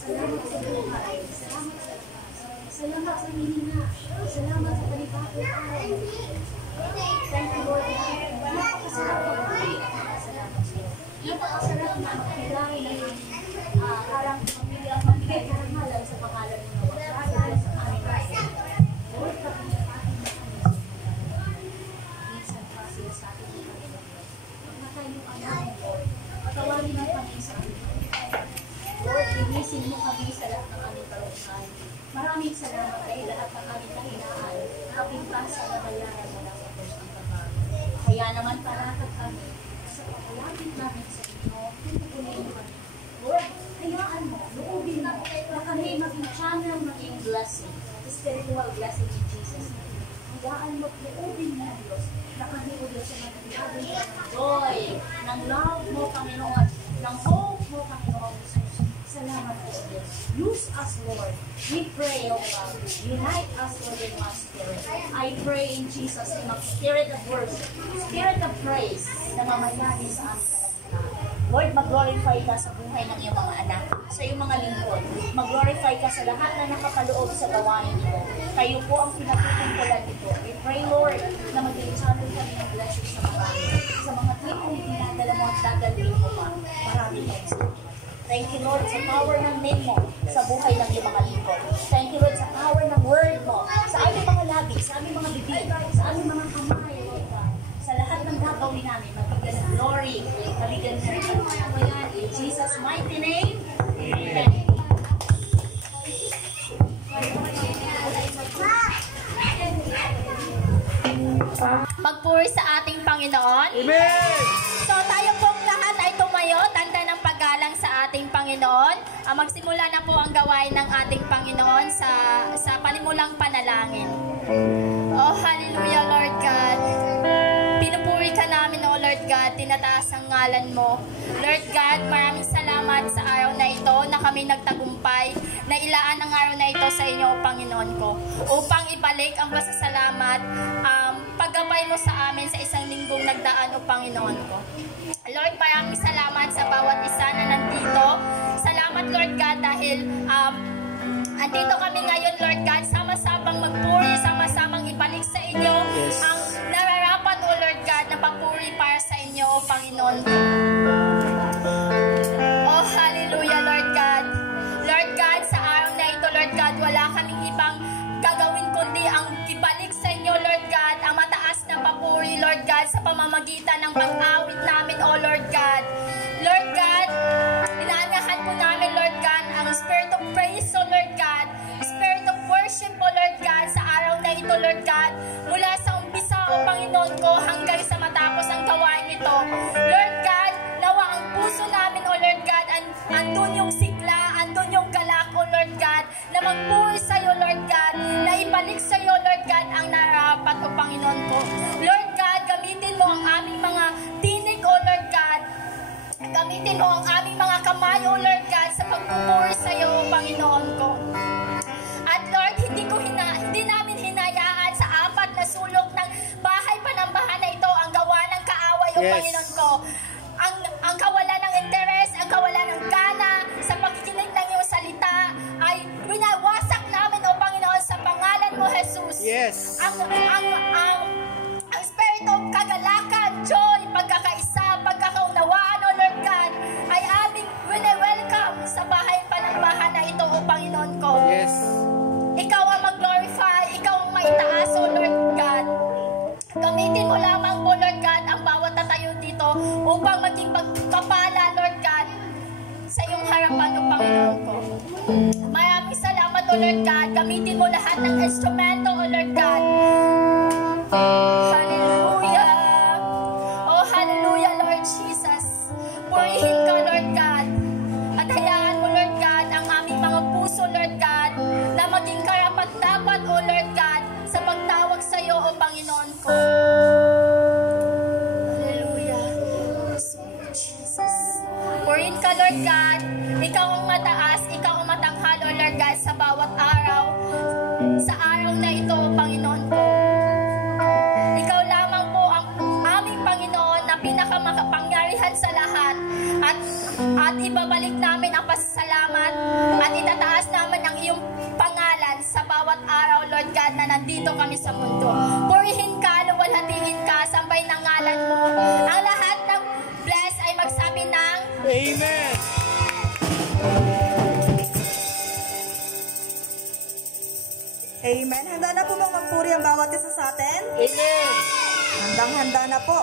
Salamat sa buhay. Salamat sa hihina. Salamat sa panibagong araw. Thank you, Lord. Napakasarap na salamat sa iyo. Napakasarap na makakilangin ng parang pamilya ang magbigay karangalan sa pangalan mo na wala sa aming kasi. Lord, kapag sa ating mga minsan pa sila sa ating mga Panginoon. Pagmatay mo ang namin, Lord. Patawarin ang Panginoon sa ating Lord, linisin mo kami sa lahat ng aming kalungkan. Maraming salamat dahil lahat ng aming kahinaan, kapintasan na bayaran mo lang sa Diyos ng Kapag. Kaya naman paratag kami sa pagkalapit namin sa inyo, pinupunin mo kami. Lord, hayaan mo, luubin mo, na kami maging channel, maging blessing, spiritual blessing in Jesus' name. Hayaan mo, luubin mo, Diyos, na kami o Diyos ang magkakabing ng joy, ng love mo, Panginoon, ng hope mo, Panginoon, salamat po, Diyos. Use us, Lord. We pray, O God. Unite us, Lord, in one spirit. I pray in Jesus' name, ang spirit of worship, spirit of praise, na mamayani sa aming kalagitnaan. Lord, mag-glorify ka sa buhay ng iyong mga anak, sa iyong mga lingkod. Mag-glorify ka sa lahat na nakapaloob sa gawain ito. Kayo po ang pinatutungkulan ito. We pray, Lord, na maging channel kami ng blessing sa mga tipong dinadala mo at dadalhin mo pa. Maraming salamat. Thank you, Lord, sa power ng name mo sa buhay ng iyong mga lingkod. Thank you, Lord, sa power ng word mo sa aming mga labi, sa aming mga bibig, sa aming mga kamay, Lord God. Sa lahat ng gagawin namin, mabigyan ng glory, mabigyan ng pagpapayan. In Jesus' mighty name, amen. Magpuri sa ating Panginoon. Amen! So tayo pong lahat ay tumayo, tanda ng paggalang sa ating Panginoon. Magsimula na po ang gawain ng ating Panginoon sa panimulang panalangin. Oh, hallelujah, Lord God. Pinupuri ka namin, oh Lord God, tinataas ang ngalan mo. Lord God, maraming salamat sa araw na ito na kami nagtagumpay, na ilaan ang araw na ito sa inyo, o Panginoon ko, upang ibalik ang pasasalamat, paggabay mo sa amin sa isang linggong nagdaan, o Panginoon ko. Lord, maraming salamat sa bawat isa na nandito. Salamat, Lord God, dahil andito kami ngayon, Lord God, sama-samang magpuri, sama-samang ibalik sa inyo ang nararapat, O Lord God, na papuri para sa inyo, O Panginoon ko. Oh, hallelujah, Lord God. Lord God, sa araw na ito, Lord God, wala kaming ibang gagawin kundi ang ibalik sa inyo, Lord God, ang mataas na papuri, Lord God, sa pamamagitan ng pag-awit namin, O Lord God. Lord God, inaanyahan po namin, Lord God, ang spirit of praise, O Lord God, spirit of worship, O Lord God, sa araw na ito, Lord God, mula sa umpisa, O Panginoon ko, hanggang sa matapos ang gawain ito. Lord God, nawa ang puso namin, O Lord God, andun yung sigla, andun yung galak, O Lord God, na magpuri sa iyo, Lord God, na ibalik sa iyo, Lord God, ang narapat, O Panginoon ko. Lord God, gamitin mo ang aming mga tinig, O Lord God. Gamitin mo ang aming mga kamay, O Lord God, sa pagpupuri sa iyo, O Panginoon ko. At Lord, hindi namin hinayaan sa apat na sulok ng bahay panambahan na ito ang gawa ng kaaway, O Panginoon ko. Ang kawalan ng interes, ang kawalan ng gana sa pakikinig ng iyong salita ay winawasak namin, O Panginoon, sa pangalan mo, Jesus. Yes. Ang spirit of kagalakan, joy, pagkakaisa, pagkakaunawaan, O Lord God, ay aming welcome sa bahay panambahan na ito, O Panginoon ko. Yes. Ikaw ang mag-glorify, ikaw ang maitaas, O Lord God. Gamitin mo lamang, O Lord God, ang bawat tatayo dito upang maging pagkapala, Lord God, sa iyong harapan, O Panginoon ko. Maraming salamat, O Lord God. Gamitin mo lahat ng instrumento, O Lord God. Hallelujah. Oh, hallelujah, Lord Jesus. Purihin ka, Lord God. At hayaan mo, Lord God, ang aming mga puso, Lord God, na maging karapat-dapat, O Lord God, sa pagtawag sa iyo, O Panginoon ko. Hallelujah. Jesus. Purihin ka, Lord God. Ikaw ang mataas, ikaw ang matanghal, O Lord God, sa bawat araw. Sa araw na ito, O Panginoon ko. Ikaw lamang po ang aming Panginoon na pinakamakapangyarihan sa lahat. At At ibabalik namin ang pasasalamat at itataas namin ang iyong pangalan sa bawat araw, Lord God, na nandito kami sa mundo. Purihin ka, luwalhatiin ka, sambay ng ngalan mo. Ang lahat ng bless ay magsabi ng Amen. Amen. Handa na po bang magpuri ang bawat isa sa atin? Amen. Handang-handa na po.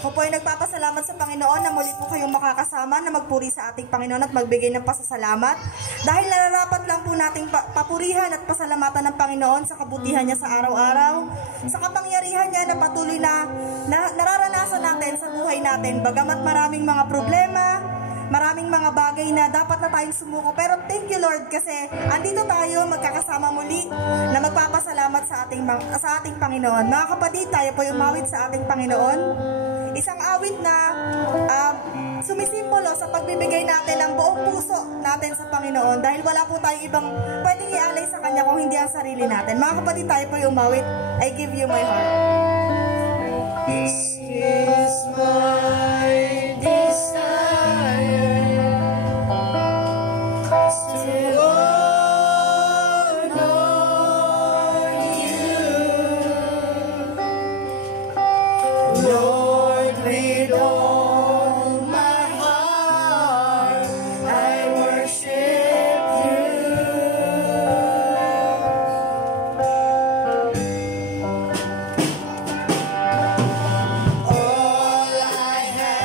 Ako po ay nagpapasalamat sa Panginoon na muli po kayong makakasama na magpuri sa ating Panginoon at magbigay ng pasasalamat. Dahil nararapat lang po nating papurihan at pasalamatan ng Panginoon sa kabutihan niya sa araw-araw, sa kapangyarihan niya na patuloy na nararanasan natin sa buhay natin. Bagamat maraming mga problema, maraming mga bagay na dapat na tayong sumuko. Pero thank you Lord kasi andito tayo magkakasama muli na magpapasalamat sa ating Panginoon. Mga kapatid, tayo po umawit sa ating Panginoon. Isang awit na sumisimbolo sa pagbibigay natin ng buong puso natin sa Panginoon dahil wala po tayong ibang pwedeng ialay sa Kanya kung hindi ang sarili natin. Mga kapatid, tayo po umawit. I give you my heart. This is my desire to honor you, Lord, with all my heart I worship you. All I have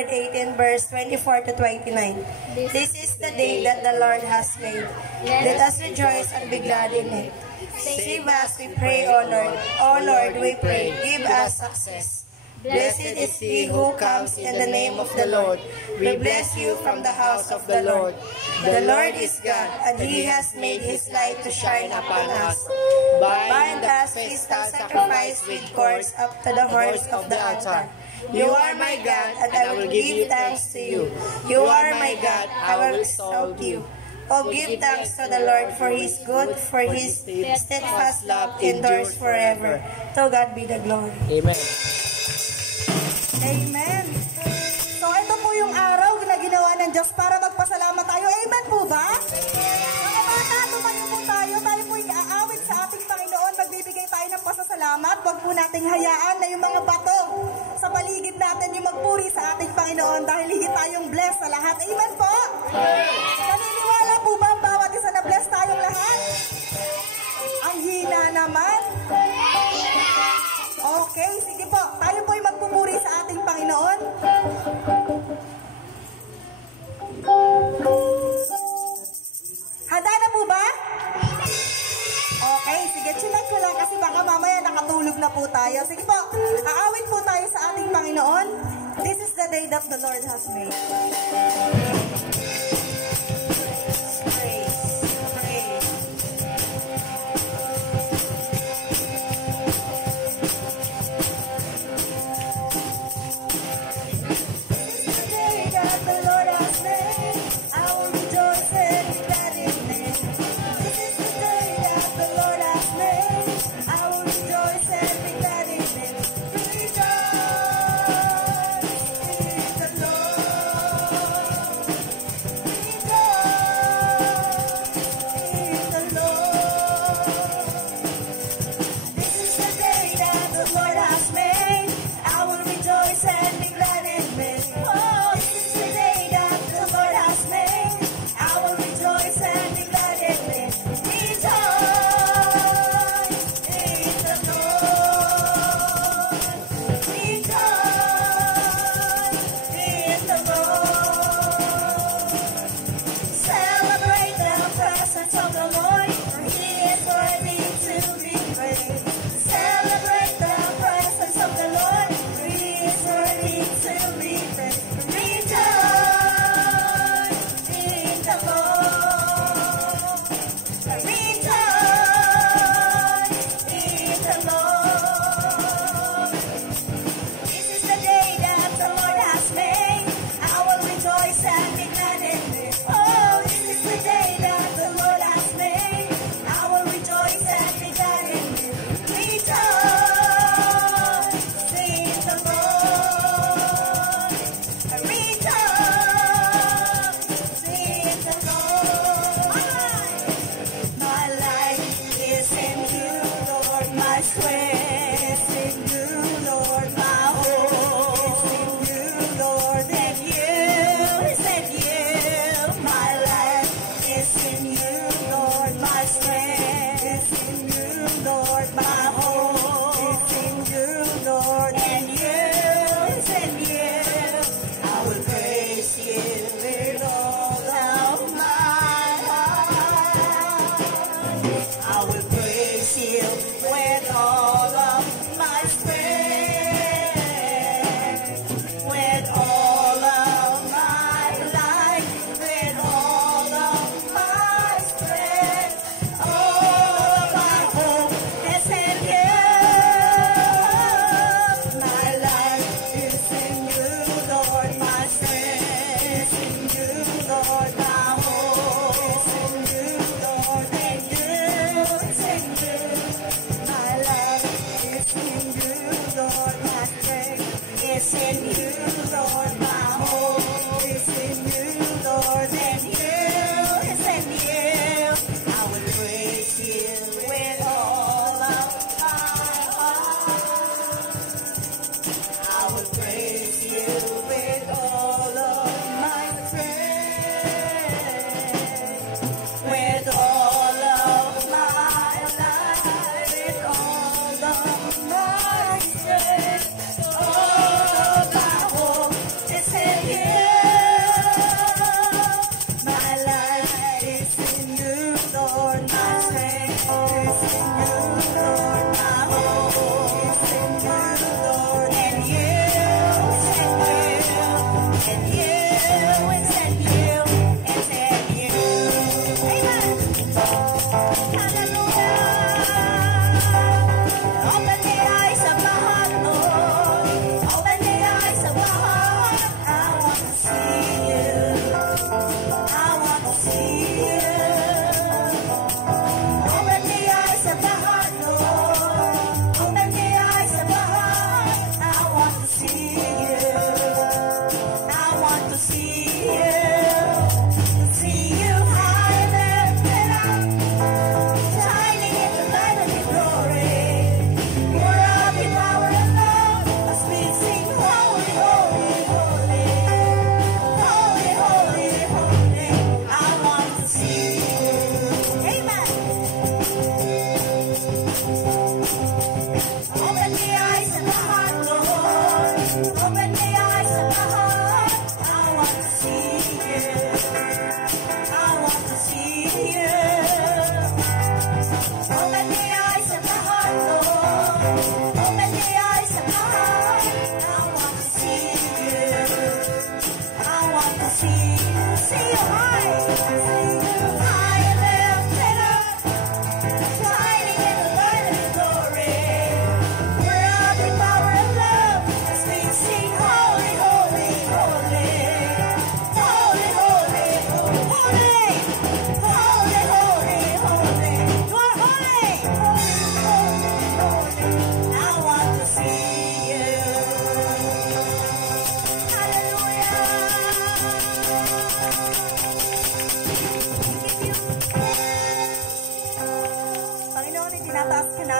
118, verse 24 to 29. This is the day that the Lord has made. Let us rejoice and be glad in it. Save us, we pray, O Lord. O Lord, we pray, give us success. Blessed is he who comes in the name of the Lord. We bless you from the house of the Lord. The Lord is God, and he has made his light to shine upon us. Bind us crystal sacrifice with cords up to the horns of the altar. You are my God, and I will give thanks to you. You are my God, I will exalt you. Oh, give thanks to the Lord, for he is good, for his steadfast love endures forever. To God be the glory. Amen. Amen. So ito po yung araw na ginawa ng Diyos para magpasalamat tayo. Amen po ba? Mga bata, tumayo po tayo. Tayo po iaawit sa ating Panginoon. Magbibigay tayo ng pasasalamat. Huwag po nating hayaan na yung mga bato sa paligid natin yung magpuri sa ating Panginoon dahil higit tayong blessed sa lahat. Amen po? Naniniwala po ba ang bawat isa na blessed tayong lahat? Ang hina naman. Okay, sige po. Tayo po ay magpupuri sa ating Panginoon. Handa na po ba? Okay, sige. Chinek ko lang kasi baka mamaya nakatulog na po tayo. Sige po, aawit po tayo sa ating Panginoon. This is the day that the Lord has made.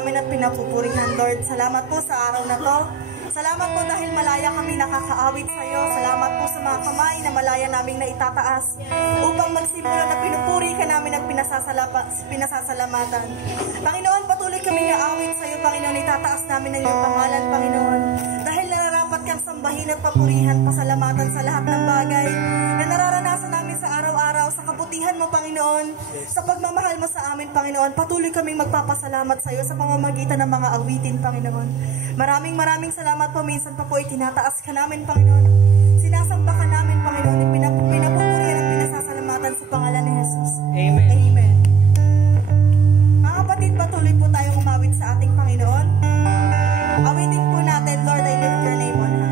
namin at pinapupurihan, Lord. Salamat po sa araw na to. Salamat po dahil malaya kami nakakaawit sa iyo. Salamat po sa mga kamay na malaya naming naitataas upang magsimula na pinupuri ka namin at pinasasalamatan. Panginoon, patuloy kami naawit sa iyo, Panginoon. Itataas namin ang iyong pangalan, Panginoon. Dahil nararapat kang sambahin at papurihan, pasalamatan sa lahat ng bagay na nararanasan namin sa araw-araw, sa kabutihan mo, Panginoon, sa pagmamahal mo sa amin, Panginoon. Patuloy kaming magpapasalamat sa iyo sa pamamagitan ng mga awitin, Panginoon. Maraming salamat po. Minsan pa po itinataas ka namin, Panginoon. Sinasamba ka namin, Panginoon. Pinapupurihan at pinasasalamatan sa pangalan ni Jesus. Amen. Amen. Mga kapatid, patuloy po tayo umawit sa ating Panginoon. Awitin po natin, Lord, I lift your name on high.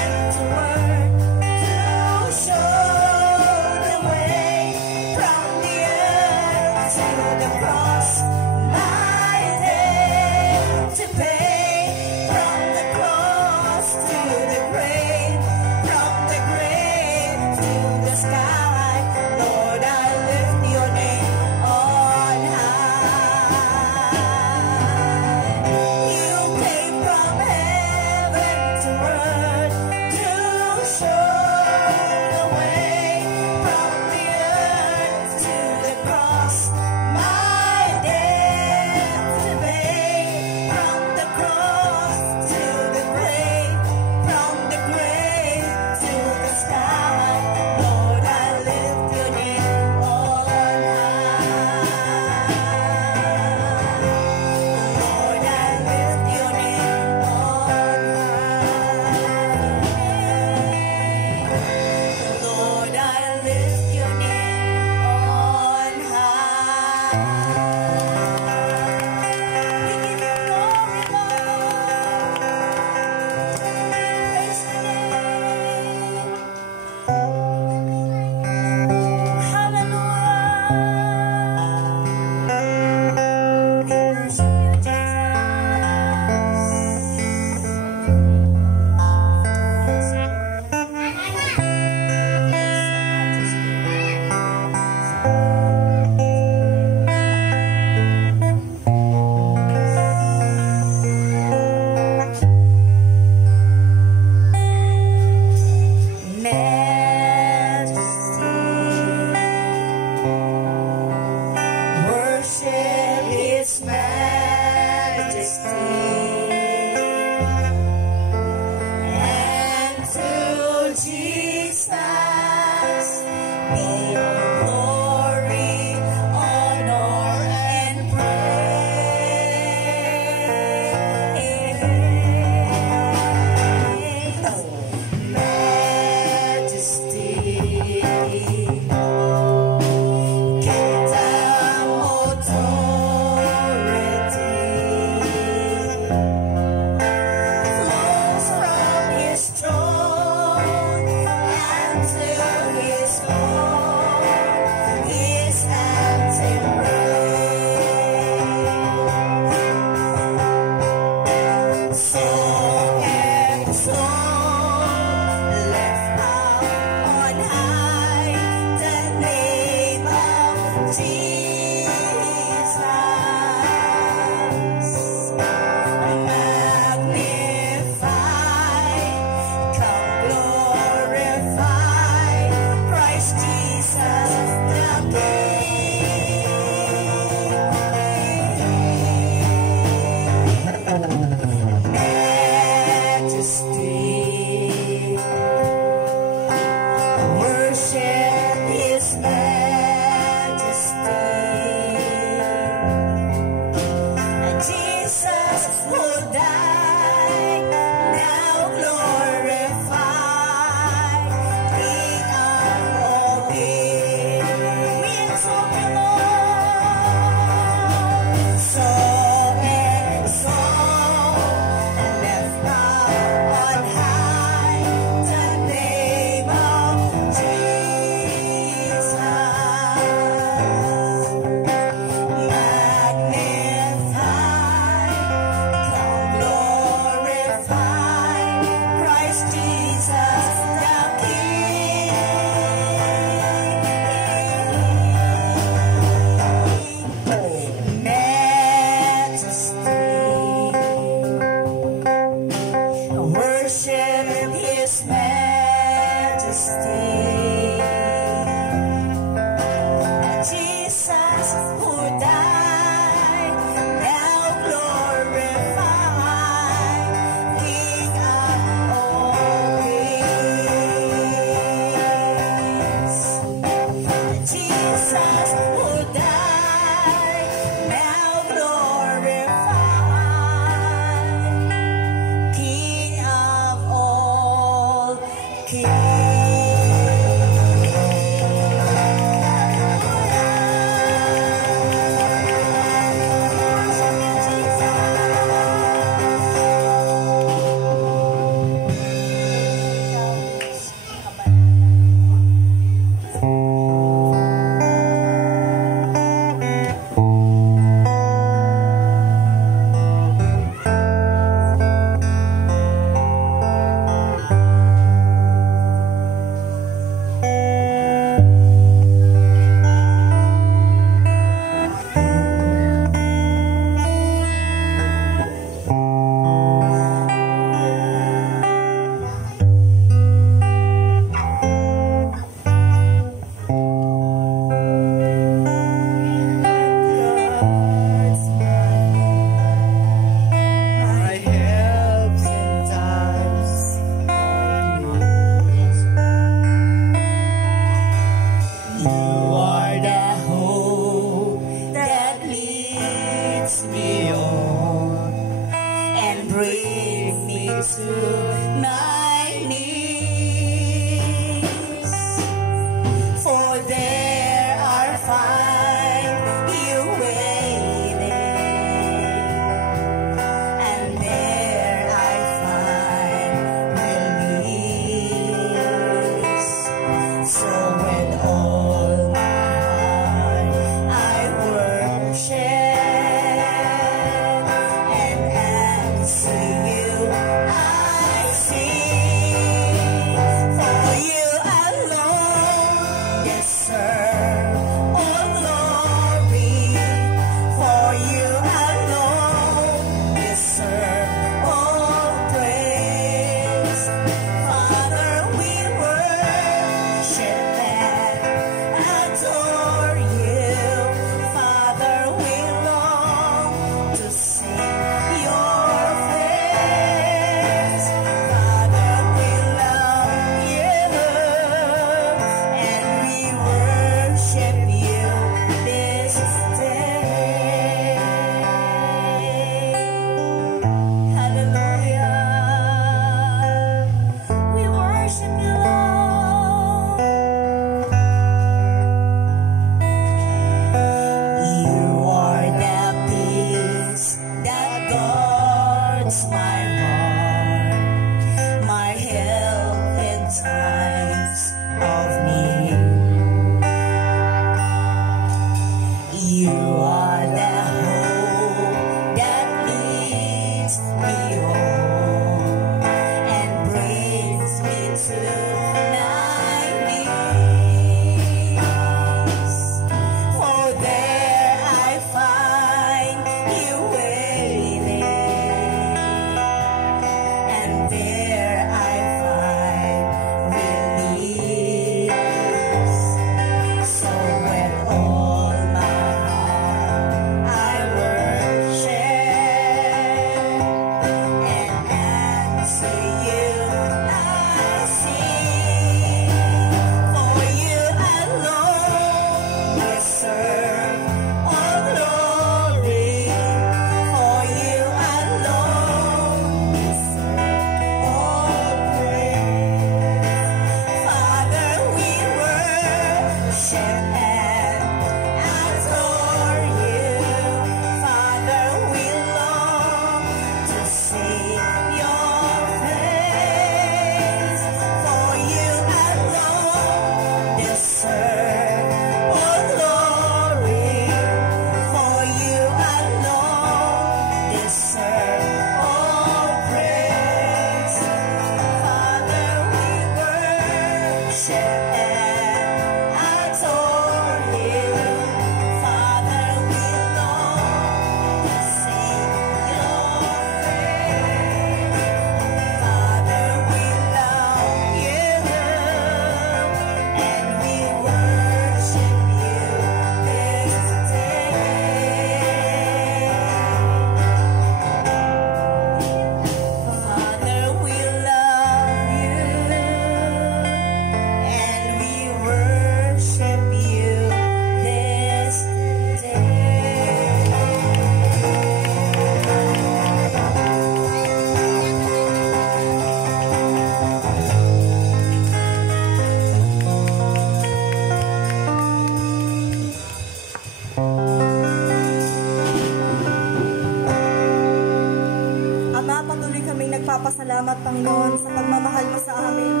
salamat, Panginoon, sa pagmamahal mo sa amin.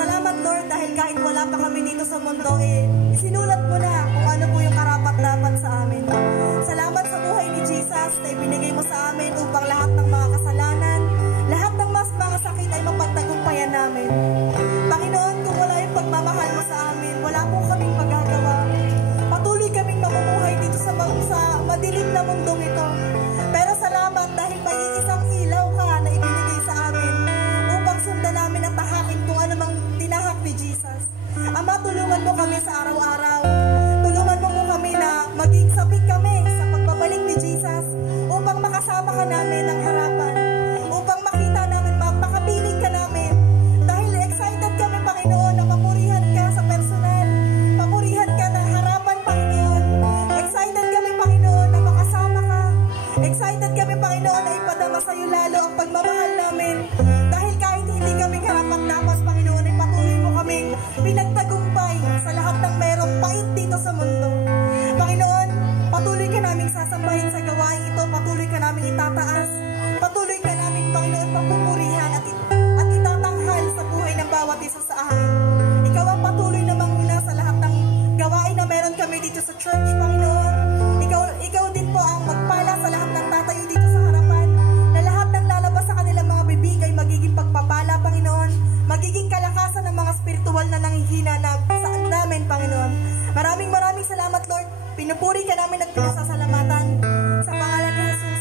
Salamat, Lord, dahil kahit wala pa kami dito sa mundo, isinulat mo na kung ano po yung karapat-dapat sa amin. Salamat sa buhay ni Jesus na ibinigay mo sa amin upang lahat ng mga kasalanan, lahat ng mga sakit ay mapagtagumpayan namin. Panginoon, kung wala yung pagmamahal mo sa amin, wala po kaming magagawa. Patuloy kaming mamumuhay dito sa madilim na mundong ito. Pero salamat dahil may isang ilaw ka na ibinigay sa amin upang sundan namin at tahakin kung ano mang tinahak ni Jesus. Ama, tulungan mo kami sa araw-araw. Tulungan mo po kami na maging sapit kami sa pagbabalik ni Jesus upang makasama ka namin ng harapan. Upang makita namin, makapiling ka namin. Dahil excited kami, Panginoon, na papurihan ka sa personal. Papurihan ka ng harapan, Panginoon. Excited kami, Panginoon, na makasama ka. Excited kami, Panginoon, na ipadama sa iyo lalo ang pagmamahal namin. Dahil kahit hindi kami karapat-dapat, Panginoon, ay patuloy mo kaming pinagtagumpay sa lahat ng merong pait dito sa mundo. Panginoon, patuloy ka naming sasambahin sa gawain ito. Patuloy ka naming itataas. Patuloy ka naming, Panginoon, papupurihan at itatanghal sa buhay ng bawat isa sa amin. Ikaw ang patuloy na manguna sa lahat ng gawain na meron kami dito sa church, Panginoon. Ikaw din po ang magpala sa lahat ng tatayo dito sa harapan, na lahat ng lalabas sa kanilang mga bibig ay magiging pagpapala, Panginoon. Magiging kalakasan ng mga spiritual na nanghihina na saan namin, Panginoon. Maraming salamat, Lord. Pinupuri ka namin at pinasasalamatan. Sa pangalan ni Jesus.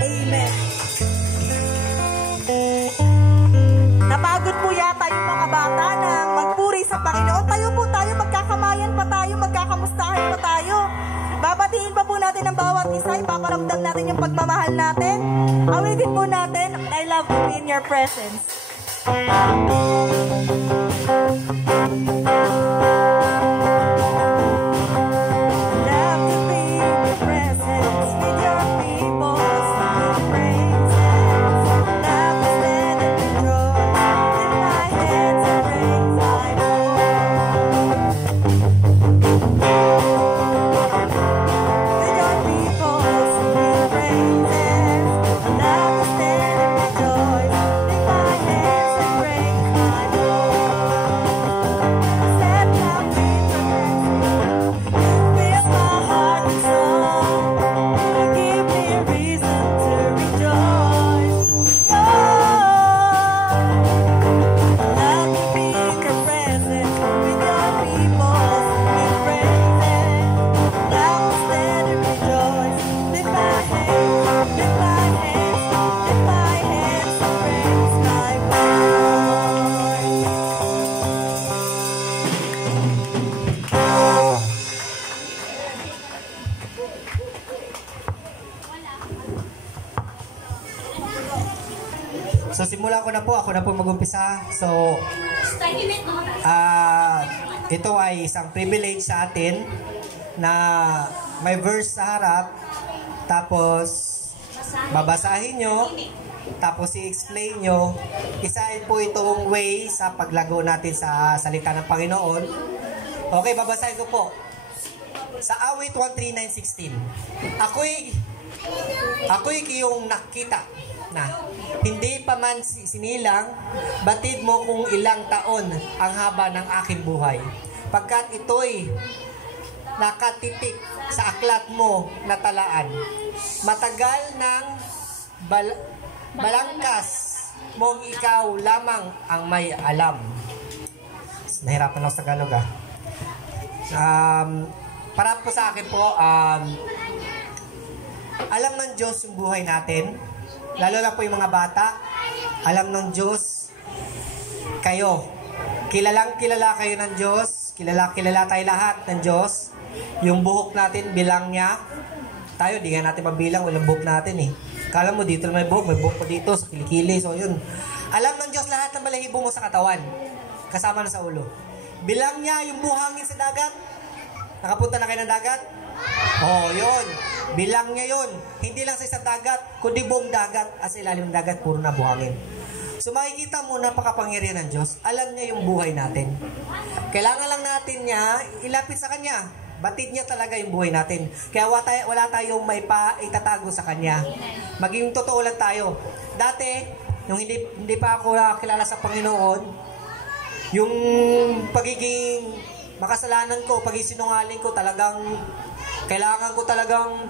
Amen. Napagod po yata yung mga bata na magpuri sa Panginoon. Tayo, magkakamayan pa tayo, magkakamustahan pa tayo. Babatiin pa po natin ang bawat isa, ipaparamdam natin yung pagmamahal natin. Awitin po natin, I love to be in your presence. Love to be in your presence with your people, singing praises. Love to stand and rejoice, lift my hands and praise my Lord. With your people, singing praises. Love to stand and rejoice, lift my hands and praise my Lord. Set my feet to fill my heart with song. Give me reason to rejoice. Lord, love to be in your presence with your people, singing praises. Love to stand and rejoice. Lift my hands, lift my hands, lift my hands and praise my Lord. So simulan ko na po, ako na po mag-umpisa. So ito ay isang privilege sa atin na may verse sa harap, tapos babasahin nyo, tapos i-explain nyo. Isahin po itong way sa paglago natin sa salita ng Panginoon. Okay, babasahin ko po. Sa awit 139:16. Ako'y iyong nakita na hindi pa man sinilang, batid mo kung ilang taon ang haba ng aking buhay. Pagkat ito'y nakatitik sa aklat mo na talaan. Matagal ng balangkas mong ikaw lamang ang may alam. Nahirapan ako sa Tagalog para po sa akin po, alam ng Diyos yung buhay natin. Lalo na po yung mga bata, alam ng Diyos kayo. Kilalang kilala kayo ng Diyos. Kilala tayo lahat ng Diyos. Yung buhok natin, bilang niya. Tayo, di nga natin mabilang, walang buhok natin eh. Kala mo dito may buhok pa dito sa kilikili. So yun. Alam ng Diyos lahat ng balahibo mo sa katawan. Kasama na sa ulo. Bilang niya yung buhangin sa dagat. Nakapunta na kayo ng dagat? Oh, yun. Bilang niya yun. Hindi lang sa isang dagat, kundi buong dagat. At sa ilalim ng dagat, puro na buhangin. So makikita mo, napakapangyarihan ng Diyos. Alam niya yung buhay natin. Kailangan lang natin niya, ilapit sa Kanya. Batid niya talaga yung buhay natin. Kaya wala tayong may itatago sa Kanya. Maging totoo lang tayo. Dati, yung hindi pa ako kilala sa Panginoon, yung pagiging makasalanan ko, pagiging sinungaling ko, talagang kailangan ko talagang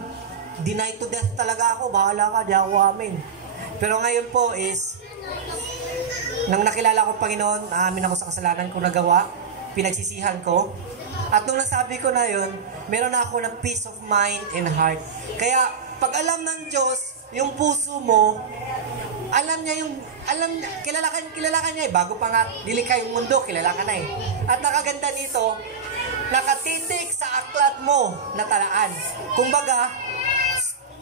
deny to death talaga ako. Bahala ka, di ako amin. Pero ngayon po is, nang nakilala ko Panginoon, aamin ako sa kasalanan ko nagawa, pinagsisihan ko. At nung nasabi ko na yun, meron ako ng peace of mind and heart. Kaya, pag alam ng Diyos, yung puso mo, kilala ka niya eh. Bago pa nga dilikha yung mundo, kilala ka na eh. At nakaganda nito, nakatitik sa aklat mo na talaan. Kumbaga,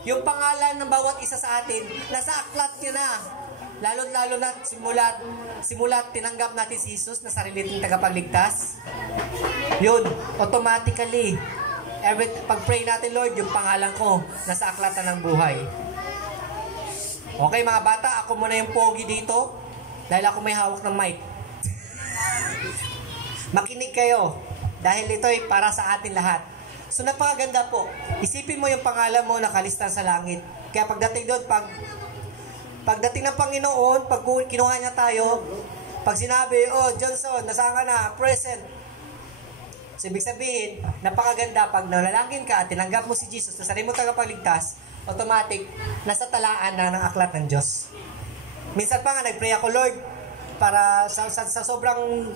yung pangalan ng bawat isa sa atin, nasa aklat niya na. Lalo na simulat tinanggap natin si Jesus na sarili nating tagapagligtas. Yun, automatically, pag-pray natin, Lord, yung pangalan ko, nasa aklatan ng buhay. Okay mga bata, ako muna yung pogi dito dahil ako may hawak ng mic. Makinig kayo dahil ito ay para sa atin lahat. So napakaganda po. Isipin mo yung pangalan mo nakalista sa langit. Kaya pagdating doon, pagdating ng Panginoon, pag kinuha niya tayo, pag sinabi, oh Johnson, nasaan ka na? Present. So ibig sabihin, napakaganda pag nanalangin ka at tinanggap mo si Jesus na sarili mo tagapagligtas, automatic, nasa talaan na ng aklat ng Diyos. Minsan pa nga, nag-pray ako, Lord, para sa sobrang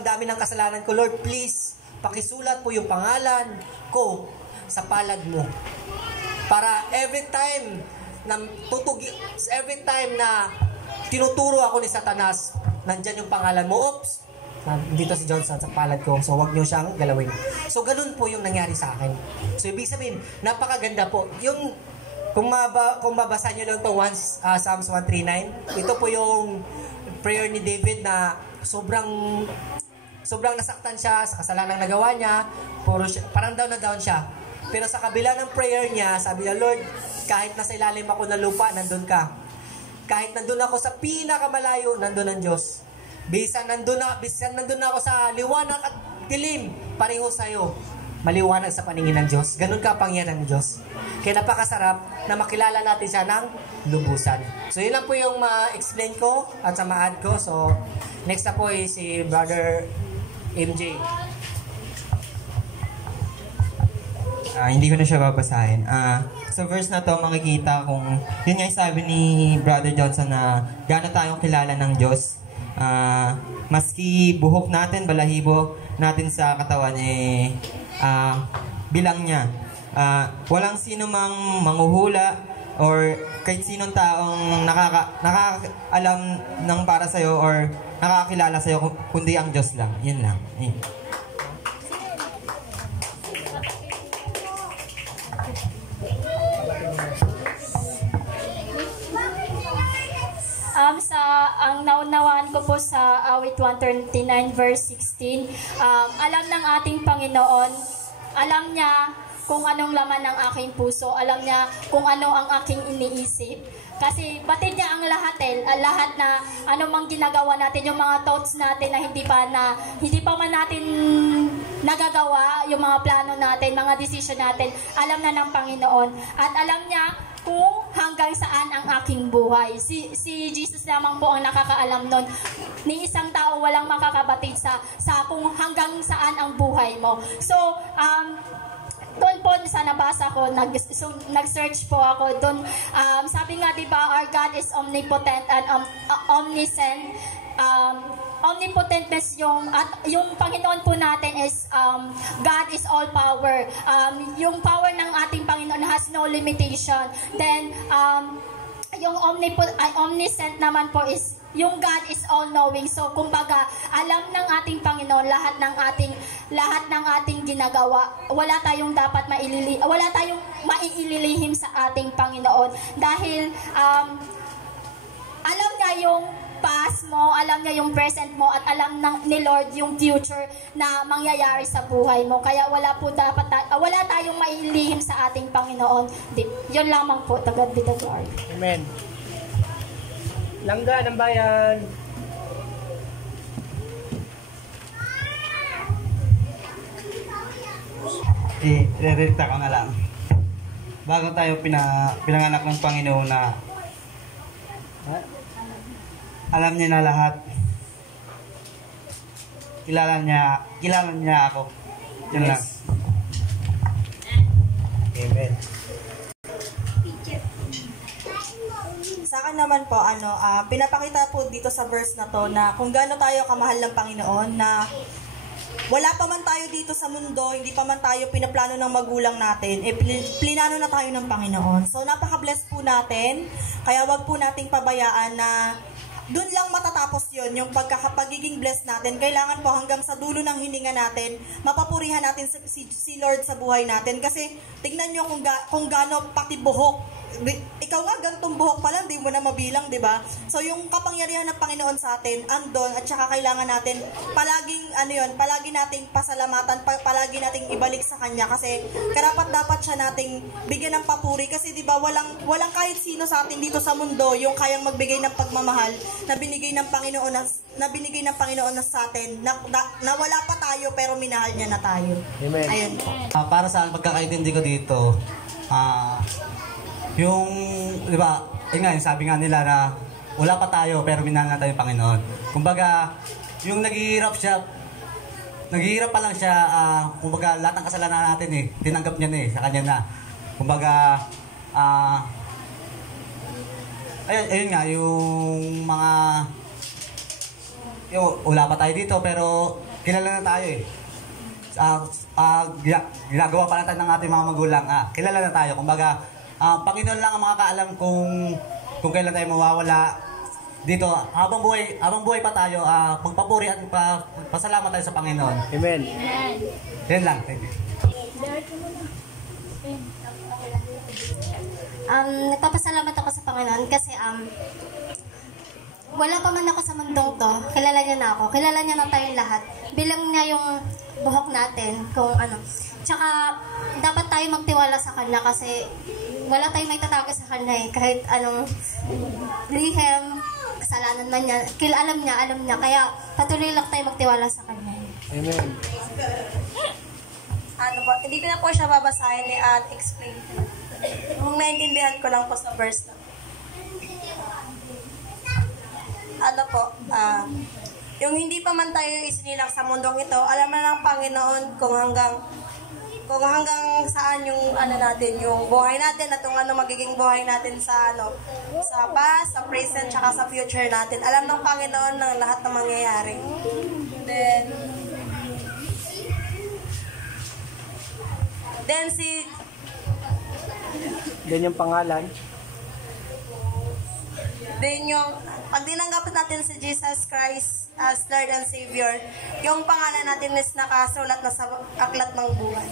dami ng kasalanan ko, Lord, please, pakisulat po yung pangalan ko sa palad mo. Para every time na tinuturo ako ni Satanas, nandyan yung pangalan mo, oops, dito si Johnson sa palad ko, so wag nyo siyang galawin. So ganun po yung nangyari sa akin. So ibig sabihin, napakaganda po. Yung kung mabasa nyo lang ito Psalms 139, ito po yung prayer ni David na sobrang nasaktan siya sa kasalanang nagawa niya, parang down na down siya. Pero sa kabila ng prayer niya, sabi niya, Lord, kahit nasa ilalim ako ng lupa, nandun ka. Kahit nandun ako sa pinakamalayo, nandun ang Diyos. Bisan nandun na ako sa liwanag at dilim, pareho sa'yo. Maliwanag sa paningin ng Diyos. Ganun kapangyarihan ng Diyos. Kaya napakasarap na makilala natin siya ng lubusan. So yun lang po yung ma-explain ko at sa ma-add ko. So next na po ay si Brother MJ. Hindi ko na siya babasahin. Sa verse na to, makikita kung yun nga yung sabi ni Brother Johnson na gaano tayong kilala ng Diyos. Maski buhok natin, balahibo natin sa katawan, bilang niya. Walang sino mang manghuhula or kahit sinong taong nakakaalam ng para sa'yo or nakakilala sa'yo, kundi ang Diyos lang. Yun lang. Ang naunawaan ko po sa awit 139 verse 16, alam ng ating Panginoon, alam niya kung anong laman ng aking puso, alam niya kung ano ang aking iniisip. Kasi batid niya ang lahat na anumang ginagawa natin, yung mga thoughts natin na hindi pa man natin nagagawa, yung mga plano natin, mga decision natin, alam na ng Panginoon. At alam niya kung hanggang saan ang aking buhay. Si Jesus lamang po ang nakakaalam nun. Ni isang tao walang makakabatid sa kung hanggang saan ang buhay mo. So, doon po sa nabasa ko, nag-search po ako doon. Sabi nga, diba, our God is omnipotent and omniscient. Omnipotentness yung Panginoon po natin is God is all power. Yung power ng ating Panginoon has no limitation. Then yung omniscient naman po is yung God is all knowing. So kumbaga, alam ng ating Panginoon lahat ng ating ginagawa. Wala tayong maiililihim sa ating Panginoon dahil alam niya yung past mo, alam niya yung present mo, at alam ni Lord yung future na mangyayari sa buhay mo. Kaya wala tayong mailihim sa ating Panginoon. Yun lamang po, to God be the glory. Amen. Langga ng bayan. Re-recta ko na lang. Bago tayo pinanganak ng Panginoon na alam niya na lahat. Kilala niya ako. Yan lang. Amen. Sa akin naman po, pinapakita po dito sa verse na to na kung gaano tayo kamahal ng Panginoon, na wala pa man tayo dito sa mundo, hindi pa man tayo pinaplano ng magulang natin, plinano na tayo ng Panginoon. So, napaka-bless po natin, kaya wag po nating pabayaan na doon lang matatapos yon yung pagiging blessed natin. Kailangan po hanggang sa dulo ng hininga natin, mapapurihan natin si Lord sa buhay natin. Kasi tingnan nyo kung gaano pati buhok. Ikaw nga, gantong buhok pa lang, di mo na mabilang, di ba? So, yung kapangyarihan ng Panginoon sa atin, andon, at saka kailangan natin palagi nating pasalamatan, palagi nating ibalik sa Kanya, kasi karapat-dapat siya nating bigyan ng papuri, kasi di ba, walang kahit sino sa atin dito sa mundo yung kayang magbigay ng pagmamahal na binigay ng Panginoon na sa atin, na wala pa tayo, pero minahal niya na tayo. Amen. Ayun po. Para sa pagkakaintindi ko dito, yung, di ba, yun nga, yung sabi nga nila na wala pa tayo pero minahal na tayo yung Panginoon. Kumbaga, yung naghihirap pa lang siya, kumbaga, lahat ng kasalanan natin tinanggap niya na sa kanya na. Kumbaga, ayun nga, yung mga, wala pa tayo dito pero kilala na tayo ginagawa pa natin ng ating mga magulang. Kilala na tayo. Kumbaga, Panginoon lang ang makakaalam kung kailan tayo mawawala dito. Habang buhay pa tayo, magpapuri at pasalamat tayo sa Panginoon. Amen. Yan lang. Thank you. Nagpapasalamat ako sa Panginoon kasi wala pa man ako sa mundong to, kilala niya na ako, kilala niya na tayong lahat. Bilang niya yung buhok natin, kung ano. Tsaka, dapat tayo magtiwala sa Kanya kasi wala tayong may tatago sa Kanya kahit anong lihim, kasalanan man niya, alam niya, kaya patuloy lang tayo magtiwala sa Kanya. Amen. Hindi ko na po siya babasahin at explain. Kung naintindihan ko lang po sa verse na. Yung hindi pa man tayo isinilang sa mundong ito, alam na ng Panginoon kung hanggang saan yung natin, yung buhay natin at kung ano magiging buhay natin sa past, sa present, tsaka sa future natin. Alam ng Panginoon ng lahat ng mangyayari. Then yung pangalan. Pag dinanggap natin si Jesus Christ as Lord and Savior, yung pangalan natin is nakasulat na sa aklat ng buhay.